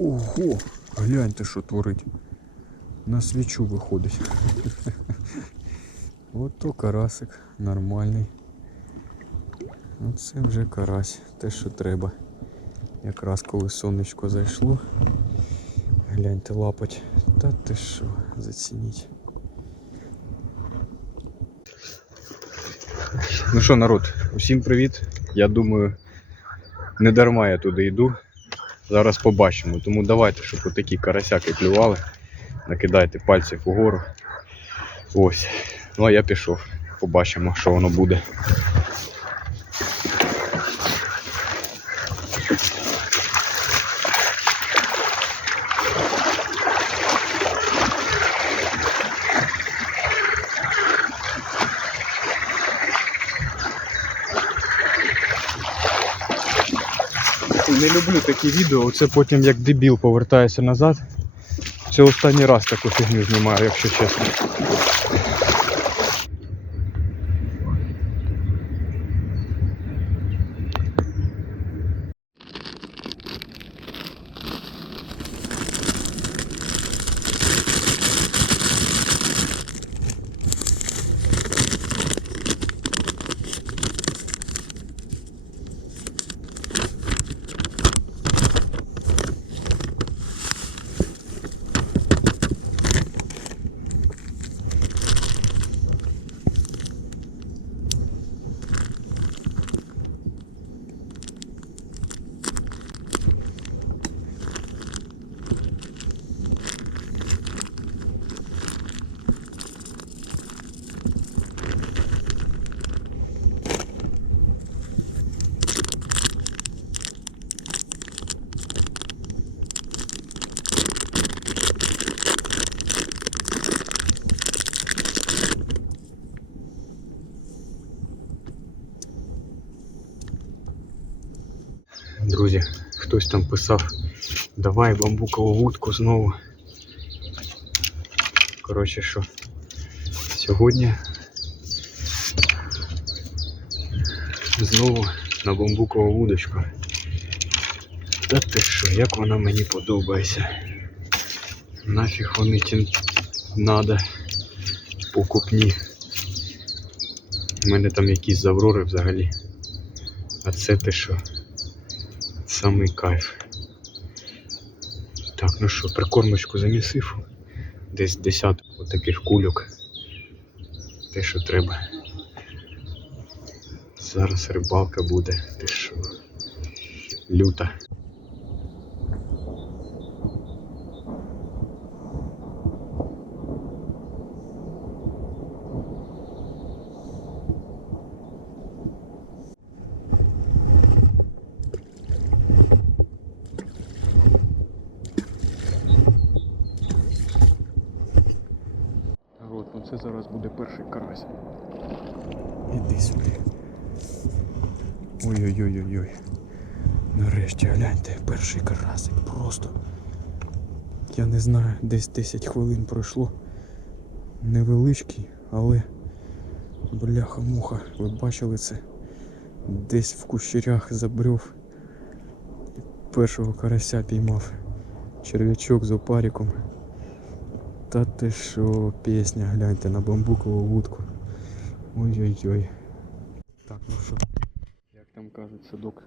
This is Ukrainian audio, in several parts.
Ого, гляньте, що творить. На свічу виходить. Ото карасик нормальний. Оце вже карась, те, що треба. Якраз коли сонечко зайшло. Гляньте лапать. Та ти що, зацініть. Ну що, народ, усім привіт. Я думаю, не дарма я туди йду. Зараз побачимо. Тому давайте, щоб отакі карасяки клювали. Накидайте пальців угору. Ось. Ну а я пішов. Побачимо, що воно буде. Не люблю такі відео, це потім як дебіл повертається назад. Це останній раз таку фігню знімаю, якщо чесно. Друзі, хтось там писав, давай бамбукову вудку знову. Коротше, що сьогодні знову на бамбукову вудочку. Та ти що, як вона мені подобається. Нафіг вони ті надо покупні. У мене там якісь заврори взагалі. А це ти що? Самий кайф. Так, ну що, прикормочку замісив. Десь десяток таких кульок. Те, що треба. Зараз рибалка буде. те що? Люта. Народ, ну це зараз буде перший. Іди сюди. Ой-ой-ой-ой-ой. Нарешті гляньте, перший карасик. Просто. Я не знаю, десь 10 хвилин пройшло. Невеличкий, але бляха-муха, ви бачили це? Десь в кущерях забрів. Першого карася піймав. Черв'ячок з опариком. Та ти що, пісня, гляньте на бамбукову вудку. Ой-ой-ой. Так, ну що, як там кажуть, садок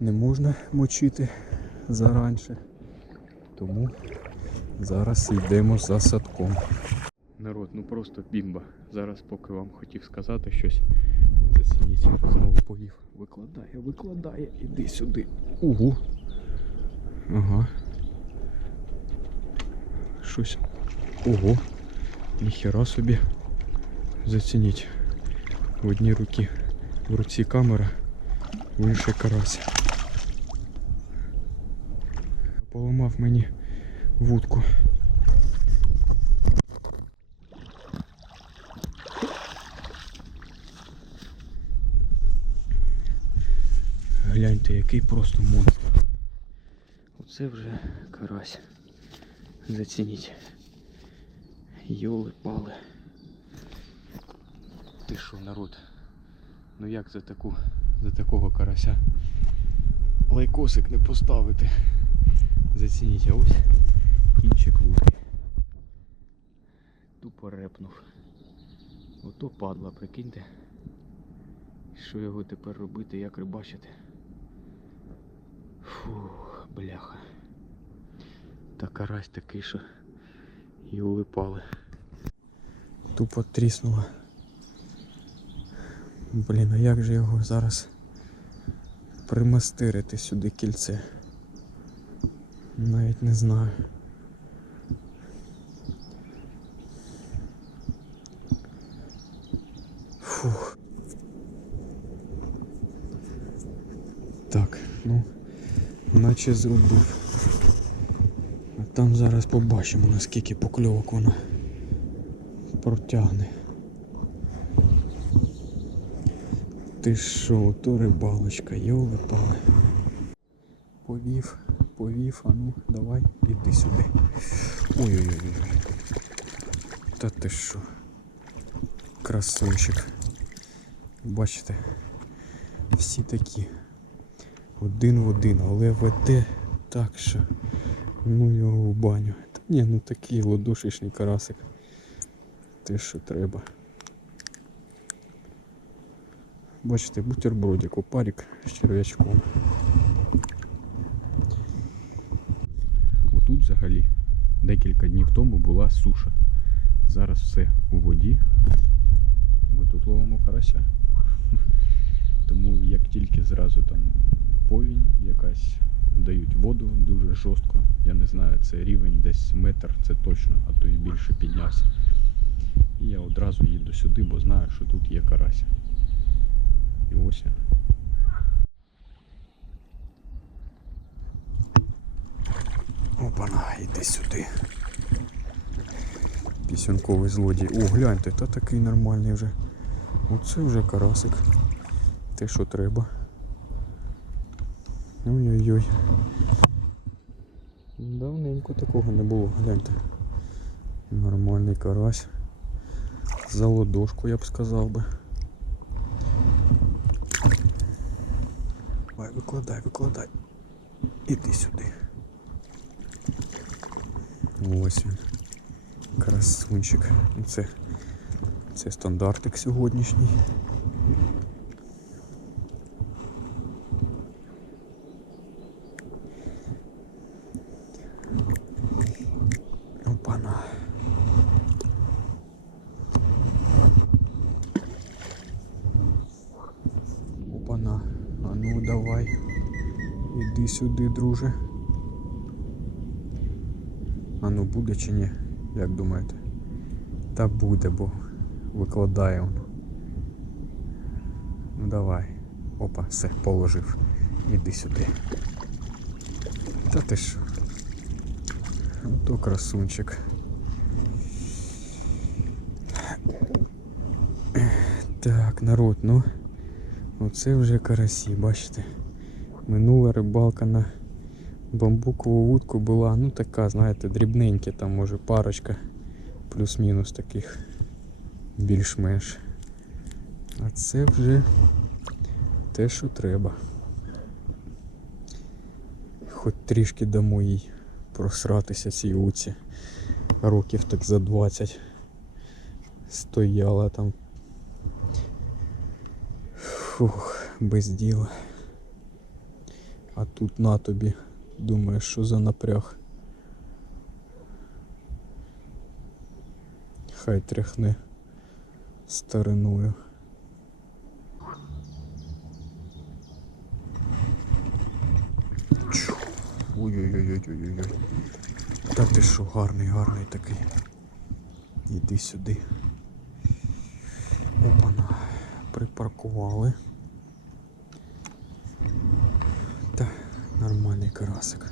не можна мочити заранше. Тому зараз йдемо за садком. Народ, ну просто бімба. Зараз поки вам хотів сказати щось. Зацініть, знову повів. Викладає, викладає, іди сюди. Угу. Ага. Щось. Ого. Ніхера собі. Зацініть. В одній руці. В руці камера, в іншій карась. Поламав мені вудку. Гляньте, який просто монстр. Оце вже карась. Зацініть. Йоли пали. Ти що, народ? Ну як за таку, за такого карася лайкосик не поставити? Зацініть, а ось кінчик вудки. Тупо репнув. Ото падла, прикиньте. Що його тепер робити, як рибачити? Фух, бляха. Та карась такий, що і улипали. Тупо тріснуло. Блін, а як же його зараз примастирити сюди кільце? Навіть не знаю. Фух. Так, ну, наче зробив. А там зараз побачимо, наскільки покльовок вона протягне. Ти що, то рибалочка, йоли пали. Повів, повів, а ну давай, іди сюди. Ой-ой-ой. Та ти що? Красунчик. Бачите, всі такі один в один, але веде так що. Ну його в баню. Та ні, ну такий ладошечний карасик. Те, що треба. Бачите, бутербродик, опарик з черв'ячком. Отут взагалі декілька днів тому була суша. Зараз все у воді. І ми тут ловимо карася. Тому як тільки зразу там повінь якась дають воду дуже жорстко. Я не знаю, це рівень десь метр, це точно, а то і більше піднявся. І я одразу їду сюди, бо знаю, що тут є карась. І ось він. Опана, йди сюди. Пісюнковий злодій. О, гляньте, та такий нормальний вже. Оце вже карасик. Те, що треба. Ой-ой-ой. Давненько такого не було, гляньте. Нормальний карась. За ладошку, я б сказав би. Давай, викладай, викладай. Іди сюди. Ось він. Красунчик. Це, це стандартик сьогоднішній. Опана. Опана. А ну давай. Іди сюди, друже. А ну буде чи ні? Як думаєте? Та буде, бо викладає он. Ну давай. Опа, все, положив. Іди сюди. Та ти що? То красунчик. Так, народ, ну оце вже карасі, бачите. Минула рибалка на бамбукову вудку була, ну така, знаєте, дрібненька, там може парочка, плюс-мінус таких більш-менш. А це вже те, що треба. Хоч трішки дамо їй просратися цій уці. Років так за 20 стояла там. Фух, без діла. А тут на тобі. Думаєш, що за напряг. Хай тряхне стариною. Ой-ой-ой-ой-ой-ой. Та ти що, гарний, гарний такий. Іди сюди. Опана. Припаркували. Та нормальний карасик.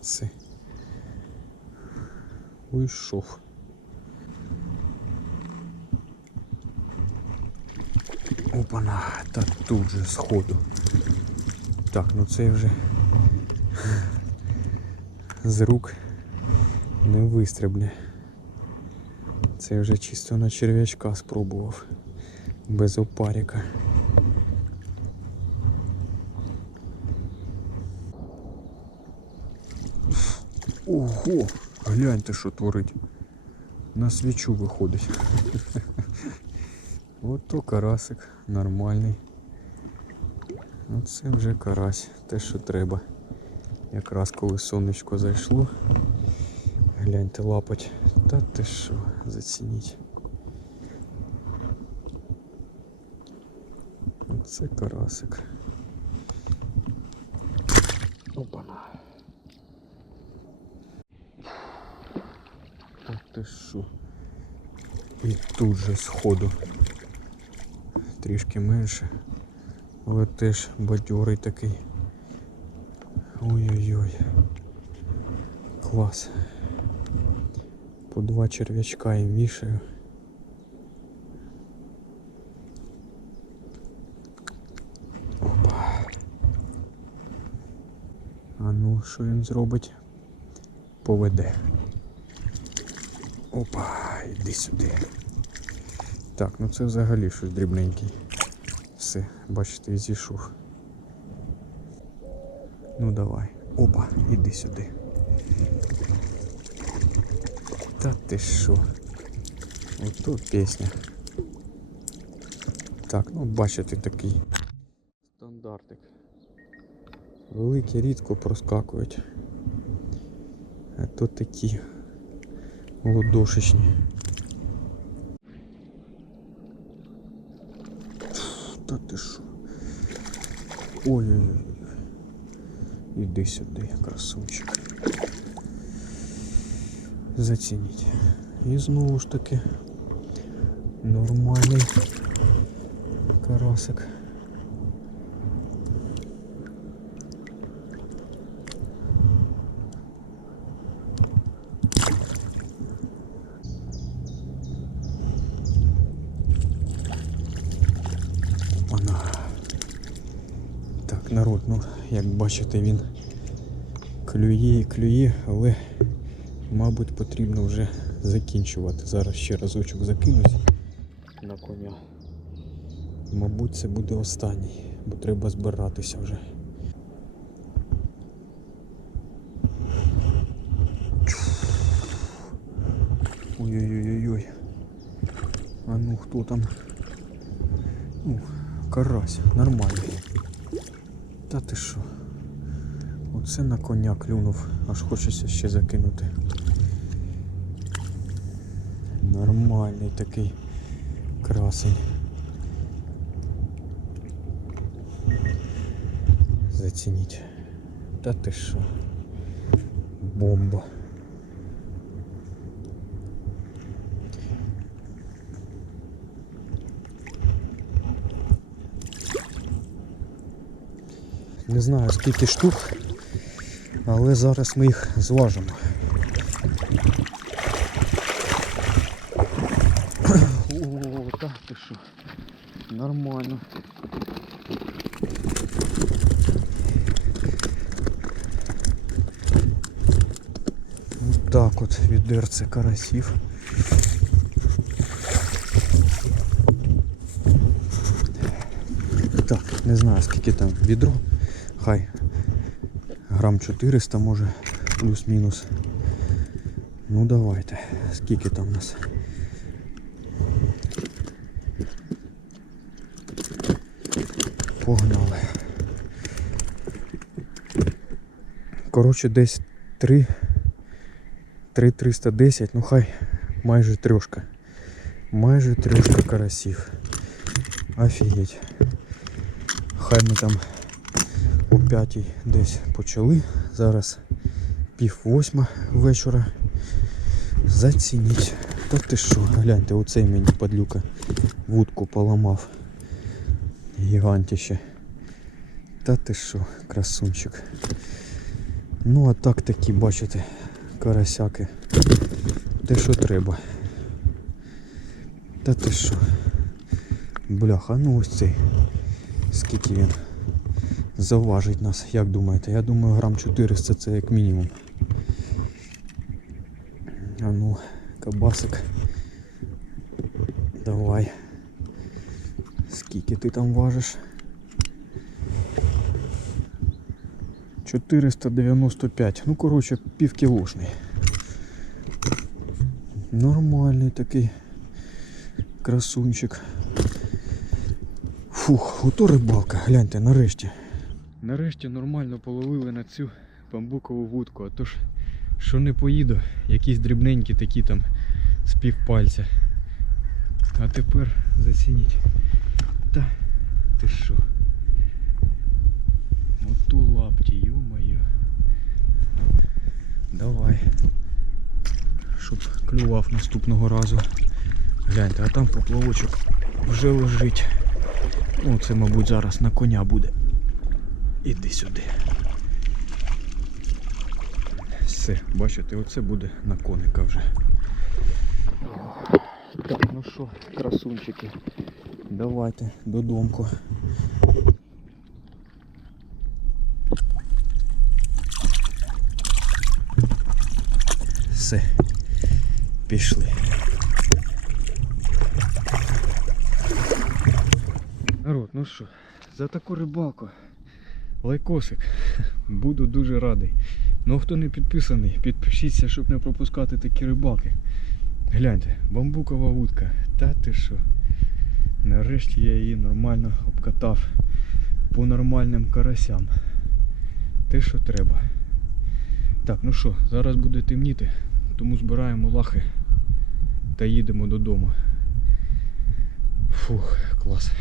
Все. Уйшов. Опана, та тут же сходу. Так, ну це вже з рук не вистрибне. Це вже чисто на черв'ячка спробував. Без опаріка. Ого! Гляньте, що творить. На свічу виходить. Ото карасик нормальний. Оце вже карась, те, що треба. Якраз коли сонечко зайшло. Гляньте лапать. Та ти що, зацініть. Оце карасик. Опана. Та ти що? І тут же сходу. Трішки менше. Але теж бадьорий такий. Ой-ой-ой. Клас. По два черв'ячка їм вішаю. Опа. А ну, що він зробить? Поведе. Опа, іди сюди. Так, ну це взагалі щось дрібненький. Все, бачите, зійшов. Ну давай. Опа, іди сюди. Та ти що? Ото пісня. Так, ну бачите такий стандартик. Великі рідко проскакують. А то такі ладошечні. Та ти що? Ой-ой-ой. Іди сюди, красунчик. Зацініть. І знову ж таки нормальний карасик. Вона. Так, народ, ну, як бачите, він клює і клює, але, мабуть, потрібно вже закінчувати. Зараз ще разочок закинусь на коня. Мабуть, це буде останній, бо треба збиратися вже. Ой-ой-ой-ой. А ну хто там? Ну, карась, нормальний. Та ти що? Оце на коня клюнув, аж хочеться ще закинути. Нормальний такий красень. Зацініть. Та ти що? Бомба. Не знаю скільки штук, але зараз ми їх зважимо. О, так ти що? Нормально. Ось так от відерце карасів. Так, не знаю скільки там відро. Хай грам 400 може, плюс-мінус. Ну давайте. Скільки там у нас? Погнали. Коротше, десь 3 310, ну хай майже трьошка. Майже трьошка карасів. Офігеть. Хай ми там о п'ятій десь почали. Зараз пів восьма вечора. Зацініть. Та ти що, гляньте, оцей мені падлюка вудку поламав. Гігантіще. Та ти що, красунчик. Ну а так такі, бачите, карасяки. Те, що треба. Та ти що? Бляха, ну ось цей. Скільки він заважить нас, як думаєте? Я думаю, грам 400 це як мінімум. А ну, кабасик. Давай. Скільки ти там важиш? 495. Ну, коротше, півкілошний. Нормальний такий красунчик. Фух, ото рибалка, гляньте, нарешті. Нарешті нормально половили на цю бамбукову вудку, а то ж, що не поїду, якісь дрібненькі такі там з півпальця. А тепер зацініть. Та ти що? Оту лапті, ё-моё. Давай. Щоб клював наступного разу. Гляньте, а там поплавочок вже лежить. Ну, це, мабуть, зараз на коня буде. Іди сюди. Все, бачите, оце буде на коника вже. Так, ну що, красунчики, давайте додомку. Все, пішли. Народ, ну що, за таку рибалку. Лайкосик. Буду дуже радий. Ну хто не підписаний, підпишіться, щоб не пропускати такі рибалки. Гляньте, бамбукова вудка. Та ти що? Нарешті я її нормально обкатав по нормальним карасям. Те, що треба. Так, ну що, зараз буде темніти, тому збираємо лахи та їдемо додому. Фух, клас.